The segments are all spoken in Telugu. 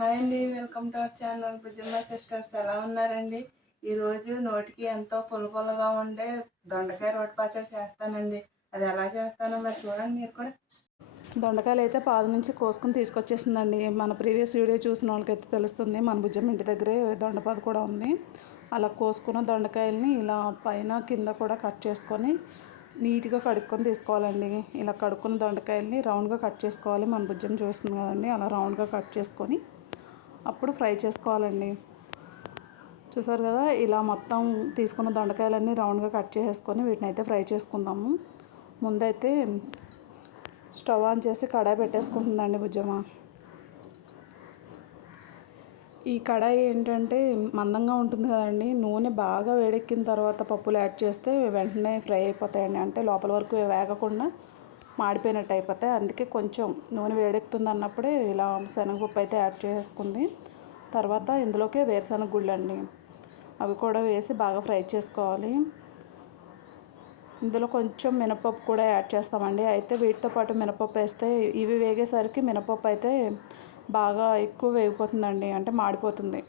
హాయ్ అండి welcome to our channel భుజమ్మ sisters. ఎలా ఉన్నారండి? ఈరోజు నోటికి ఎంతో పులుపులుగా ఉండే దొండకాయ రోటి పచ్చడి చేస్తానండి. అది ఎలా చేస్తానో మరి చూడండి మీరు కూడా. దొండకాయలు అయితే పాద నుంచి కోసుకొని తీసుకొచ్చేసిందండి. మన ప్రీవియస్ వీడియో చూసిన వాళ్ళకైతే తెలుస్తుంది. మన భుజం ఇంటి దగ్గరే దొండపాద కూడా ఉంది. అలా కోసుకున్న దొండకాయల్ని ఇలా పైన కింద కూడా కట్ చేసుకొని నీట్గా కడుక్కొని తీసుకోవాలండి. ఇలా కడుక్కున్న దొండకాయల్ని రౌండ్గా కట్ చేసుకోవాలి. మన భుజం చూస్తుంది కదండి. అలా రౌండ్గా కట్ చేసుకొని అప్పుడు ఫ్రై చేసుకోవాలండి. చూసారు కదా ఇలా మొత్తం తీసుకున్న దొండకాయలన్నీ రౌండ్గా కట్ చేసేసుకొని వీటిని అయితే ఫ్రై చేసుకుందాము. ముందైతే స్టవ్ ఆన్ చేసి కడాయి పెట్టేసుకుంటుందండి భుజమా ఈ కడాయి ఏంటంటే మందంగా ఉంటుంది కదండి నూనె బాగా వేడెక్కిన తర్వాత పప్పులు యాడ్ చేస్తే వెంటనే ఫ్రై అయిపోతాయండి. అంటే లోపల వరకు వేగకుండా మాడిపోయినట్టు అయిపోతాయి అందుకే కొంచెం నూనె వేడెక్కుతుంది అన్నప్పుడే ఇలా శనగపప్పు అయితే యాడ్ చేసుకుంది తర్వాత ఇందులోకే వేరుశనగ గుళ్ళు అండి అవి కూడా వేసి బాగా ఫ్రై చేసుకోవాలి. ఇందులో కొంచెం మినపప్పు కూడా యాడ్ చేస్తామండి. అయితే వీటితో పాటు మినపప్పు వేస్తే ఇవి వేగేసరికి మినపప్పు అయితే బాగా ఎక్కువ వేగిపోతుందండి అంటే మాడిపోతుంది.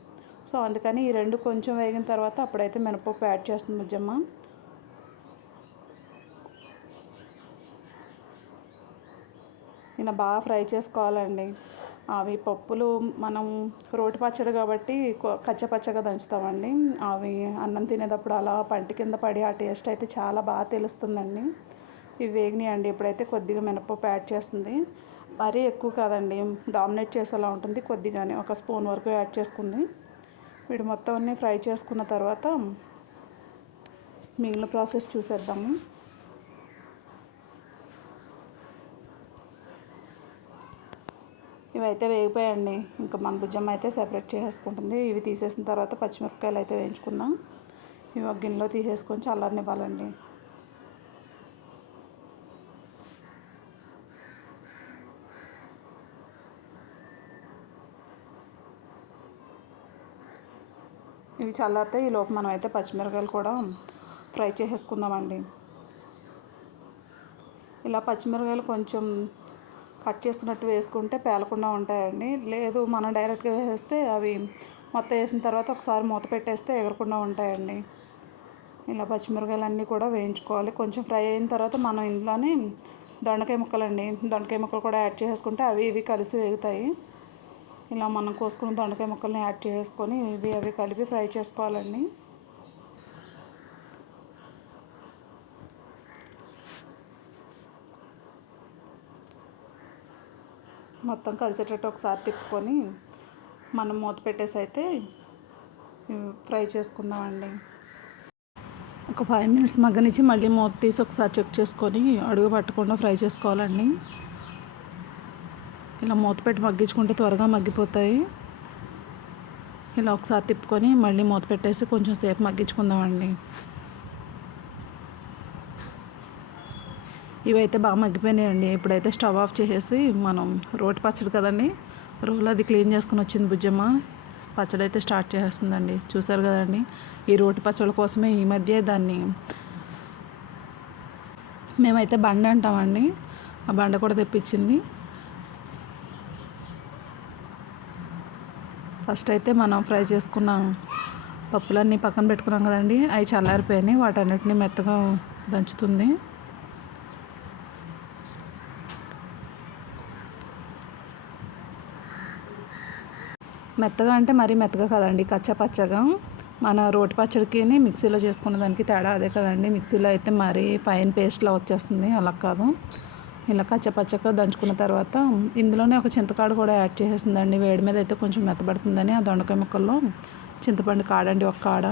సో అందుకని ఈ రెండు కొంచెం వేగిన తర్వాత అప్పుడైతే మినపప్పు యాడ్ చేస్తుంది ముజ్జమ్మ ఇలా బాగా ఫ్రై చేసుకోవాలండి. అవి పప్పులు మనం రోటి పచ్చడి కాబట్టి కచ్చపచ్చగా దంచుతామండి. అవి అన్నం తినేటప్పుడు అలా పంటి కింద పడి ఆ టేస్ట్ అయితే చాలా బాగా తెలుస్తుందండి. ఇవి వేగినాయండి. అండి ఇప్పుడైతే కొద్దిగా మినపప్పు యాడ్ చేస్తుంది. మరీ ఎక్కువ కాదండి. డామినేట్ చేసేలా ఉంటుంది. కొద్దిగానే ఒక స్పూన్ వరకు యాడ్ చేసుకుంది. వీడు మొత్తం అన్నీ ఫ్రై చేసుకున్న తర్వాత మిగిలిన ప్రాసెస్ చూసేద్దాము. ఇవైతే వేగిపోయాయండి. ఇంకా మన భుజం అయితే సెపరేట్ చేసేసుకుంటుంది. ఇవి తీసేసిన తర్వాత పచ్చిమిరపకాయలు అయితే వేయించుకుందాం. ఇవి ఒక గిన్నెలో తీసేసుకొని చల్లనివ్వాలండి ఇవి చల్లారితే ఈ లోపు మనం అయితే పచ్చిమిరపకాయలు కూడా ఫ్రై చేసేసుకుందామండి. ఇలా పచ్చిమిరపకాయలు కొంచెం కట్ చేస్తున్నట్టు వేసుకుంటే పేలకుండా ఉంటాయండి. లేదు మనం డైరెక్ట్గా వేసేస్తే అవి మొత్తం వేసిన తర్వాత ఒకసారి మూత పెట్టేస్తే ఎగరకుండా ఉంటాయండి. ఇలా పచ్చిమిరకాయలన్నీ కూడా వేయించుకోవాలి. కొంచెం ఫ్రై అయిన తర్వాత మనం ఇందులోనే దొండకాయ ముక్కలండి. దొండకాయ ముక్కలు కూడా యాడ్ చేసుకుంటే అవి ఇవి కలిసి వేగుతాయి. ఇలా మనం కోసుకున్న దొండకాయ ముక్కల్ని యాడ్ చేసుకొని ఇవి అవి కలిపి ఫ్రై చేసుకోవాలండి. మొత్తం కలిసేటట్టు ఒకసారి తిప్పుకొని మనం మూత పెట్టేసి అయితే ఫ్రై చేసుకుందామండి. ఒక ఫైవ్ మినిట్స్ మగ్గనిచ్చి మళ్ళీ మూత తీసి ఒకసారి చెక్ చేసుకొని అడుగు పట్టకుండా ఫ్రై చేసుకోవాలండి. ఇలా మూత పెట్టి మగ్గించుకుంటే త్వరగా మగ్గిపోతాయి. ఇలా ఒకసారి తిప్పుకొని మళ్ళీ మూత పెట్టేసి కొంచెం సేపు మగ్గించుకుందామండి. ఇవైతే బాగా మగ్గిపోయినాయండి. ఇప్పుడైతే స్టవ్ ఆఫ్ చేసేసి మనం రోటి పచ్చడి కదండి రోల్ అది క్లీన్ చేసుకుని వచ్చింది బుజ్జమ్మ. పచ్చడి అయితే స్టార్ట్ చేసేస్తుందండి చూసారు కదండి ఈ రోటి పచ్చడి కోసమే ఈ మధ్య దాన్ని మేమైతే బండ అంటామండి. ఆ బండ కూడా తెప్పించింది. ఫస్ట్ అయితే మనం ఫ్రై చేసుకున్న పప్పులన్నీ పక్కన పెట్టుకున్నాం కదండి. అవి చల్లారిపోయినాయి. వాటన్నిటిని మెత్తగా దంచుతుంది. మెత్తగా అంటే మరీ మెత్తగా కదండి కచ్చపచ్చగా మన రోటి పచ్చడికి మిక్సీలో చేసుకున్న దానికి తేడా అదే కదండి. మిక్సీలో అయితే మరీ పైన పేస్ట్లా వచ్చేస్తుంది అలా కాదు. ఇలా కచ్చపచ్చగా దంచుకున్న తర్వాత ఇందులోనే ఒక చింతకాడు కూడా యాడ్ చేసేసిందండి. వేడి మీద అయితే కొంచెం మెత్తబడుతుందని ఆ దొండకాయ ముక్కల్లో. చింతపండు కాడండి ఒక కాడ.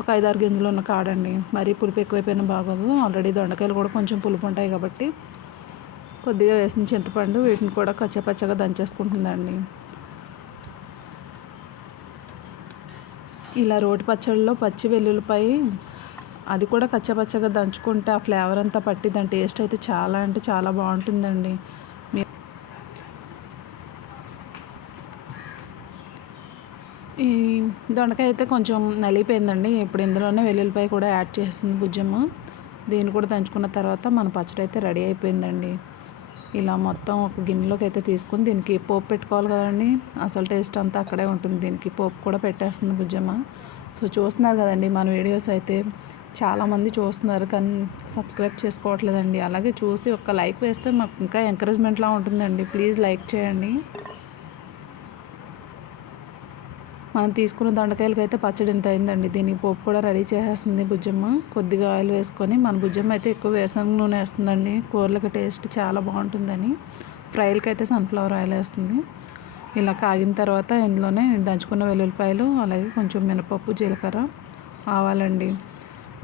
ఒక ఐదారు గింజలు ఉన్న కాడండి. మరీ పులుపు ఎక్కువైపోయినా బాగోదు. ఆల్రెడీ దొండకాయలు కూడా కొంచెం పులుపు ఉంటాయి కాబట్టి కొద్దిగా వేసిన చింతపండు వీటిని కూడా కచ్చపచ్చగా దంచేసుకుంటుందండి. ఇలా రోటి పచ్చడిలో పచ్చి వెల్లుల్లిపై అది కూడా కచ్చపచ్చగా దంచుకుంటే ఆ ఫ్లేవర్ అంతా పట్టి దాని టేస్ట్ అయితే చాలా అంటే చాలా బాగుంటుందండి. ఈ దొండకాయ అయితే కొంచెం నలిగిపోయిందండి. ఇప్పుడు ఇందులోనే వెల్లుల్లిపాయ కూడా యాడ్ చేస్తుంది బుజ్జమ్మ దీన్ని కూడా దంచుకున్న తర్వాత మన పచ్చడి అయితే రెడీ అయిపోయిందండి. ఇలా మొత్తం ఒక గిన్నెలోకి అయితే తీసుకొని దీనికి పోపు పెట్టుకోవాలి కదండి. అసలు టేస్ట్ అంతా అక్కడే ఉంటుంది. దీనికి పోపు కూడా పెట్టేస్తుంది బుజ్జమ్మ. సో చూస్తున్నారు కదండి మన వీడియోస్ అయితే. చాలామంది చూస్తున్నారు కానీ సబ్స్క్రైబ్ చేసుకోవట్లేదండి. అలాగే చూసి ఒక లైక్ వేస్తే మాకు ఇంకా ఎంకరేజ్మెంట్లా ఉంటుందండి. ప్లీజ్ లైక్ చేయండి. మనం తీసుకున్న దొండకాయలకి అయితే పచ్చడి ఇంత అయిందండి. దీనికి పోపు కూడా రెడీ చేసేస్తుంది బుజ్జమ్మ. కొద్దిగా ఆయిల్ వేసుకొని మన బుజ్జమ్మ అయితే ఎక్కువ వేరుశనగ నూనె వేస్తుందండి. కూరలకి టేస్ట్ చాలా బాగుంటుందని. ఫ్రైలకి అయితే సన్ఫ్లవర్ ఆయిల్ వేస్తుంది. ఇలా కాగిన తర్వాత ఇందులోనే దంచుకున్న వెల్లుల్లిపాయలు అలాగే కొంచెం మినపప్పు జీలకర్ర ఆవాలండి.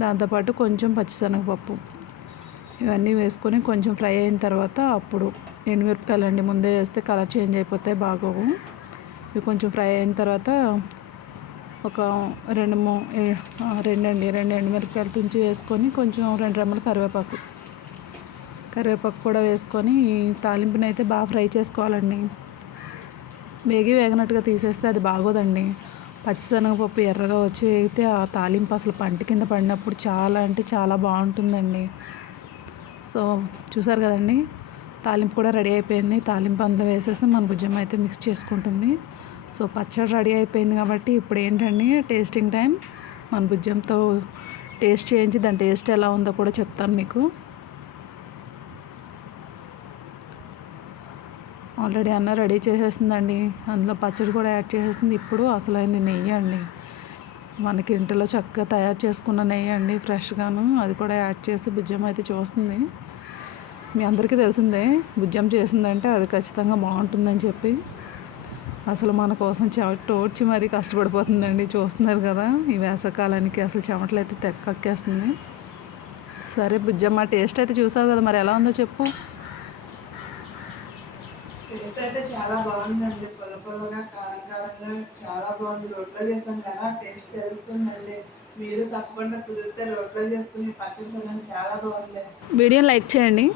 దాంతోపాటు కొంచెం పచ్చిశనగపప్పు. ఇవన్నీ వేసుకొని కొంచెం ఫ్రై అయిన తర్వాత అప్పుడు ఎండుమిరపకాయలు అండి ముందే వేస్తే కలర్ చేంజ్ అయిపోతాయి బాగోవు. ఇవి కొంచెం ఫ్రై అయిన తర్వాత ఒక రెండు మూ రెండండి రెండు ఎండుమిరపకాయలు తుంచి వేసుకొని కొంచెం రెండు రెమ్మలు కరివేపాకు. కరివేపాకు కూడా వేసుకొని తాలింపుని అయితే బాగా ఫ్రై చేసుకోవాలండి. వేగి వేగనట్టుగా తీసేస్తే అది బాగోదండి. పచ్చిశనగపప్పు ఎర్రగా వచ్చి వేగితే ఆ తాలింపు అసలు పంట కింద పడినప్పుడు చాలా అంటే చాలా బాగుంటుందండి. సో చూసారు కదండి? తాలింపు కూడా రెడీ అయిపోయింది. తాలింపు అందులో వేసేసి మన భుజం అయితే మిక్స్ చేసుకుంటుంది. సో పచ్చడి రెడీ అయిపోయింది కాబట్టి ఇప్పుడు ఏంటండి టేస్టింగ్ టైం మన భుజ్యంతో టేస్ట్ చేయించి దాని టేస్ట్ ఎలా ఉందో కూడా చెప్తాను మీకు. ఆల్రెడీ అన్న రెడీ చేసేసిందండి అందులో పచ్చడి కూడా యాడ్ చేసేసింది ఇప్పుడు అసలైంది నెయ్యి అండి. మనకి ఇంటిలో చక్కగా తయారు చేసుకున్న నెయ్యి అండి ఫ్రెష్గాను. అది కూడా యాడ్ చేసి భుజ్యం అయితే చూస్తుంది. మీ అందరికీ తెలిసిందే భుజ్యం చేసిందంటే అది ఖచ్చితంగా బాగుంటుందని చెప్పి. అసలు మన కోసం చెమట టోడ్చి మరీ కష్టపడిపోతుందండి. చూస్తున్నారు కదా ఈ వేసవకాలానికి అసలు చెమటలు అయితే తెక్కక్కేస్తుంది సరే బుజ్జమ్మ టేస్ట్ అయితే చూసావు కదా మరి ఎలా ఉందో చెప్పు. టేస్ట్ అయితే చాలా బాగుందండి. పుల్ల పుల్లగా కారం కారంగా చాలా బాగుంది. రోట్లో చేసాం కదా టేస్ట్ తెలుస్తుందండి. మీరు తప్పకుండా కుదిరితే రోట్లో చేసుకుని పచ్చడి తినండి చాలా బాగుంది. వీడియో లైక్ చేయండి.